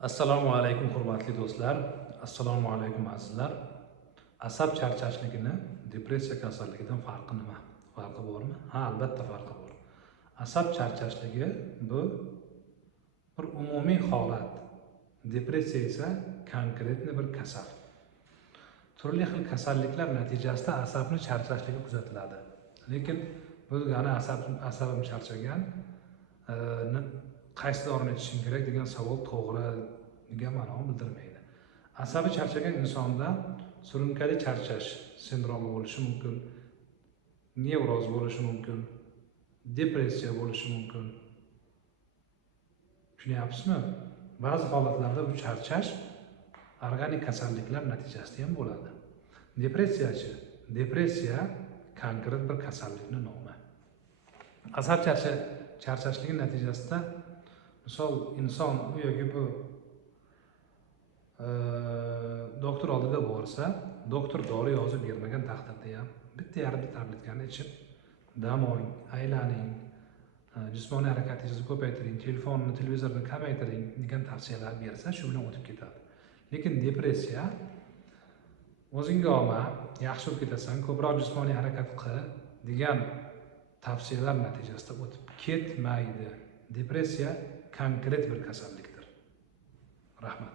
Assalomu alaykum hurmatli do'stlar. Assalomu alaykum azizlar. Asab charchashligini depressiya kasalligidan farqi nima? Farqi bormi? Ha, albatta farqi bor. Asab charchashligi bu bir umumiy holat. Depressiya esa konkretni bir kasal. Turli xil kasalliklar natijasida asabni charchashligi kuzatiladi. Lekin bu degani asabim charchagan, qaysi dorini ichishim kerak degan savol to'g'ri degan ma'noni bildirmaydi. Asabi charchagan insonda surunkali charchash sindromi bo'lishi mumkin, nevroz bo'lishi mumkin, depressiya bo'lishi mumkin. Tushunyapsizmi? Ba'zi holatlarda bu charchash organik kasalliklar natijasida ham bo'ladi. Depressiyachi? Depressiya konkret bir kasallikning nomi. Asab charchashligi natijasida misol inson u yoki bu doktor oldiga borsa, doktor dori yozib bermagan taqdirda ham bitta yarim tabletkani ichib dam oling, aylaning, jismoniy harakatingizni ko'paytiring, televizorni kamaytiring degan tavsiyalar bersa, shu bilan o'tib ketadi. Lekin depressiya o'zingga olma, yaxshi bo'lib ketasan, ko'proq jismoniy harakat qil degan tavsiyalar natijasida o'tib ketmaydi. Depressiya konkret bir kasallikdir. Rahmat.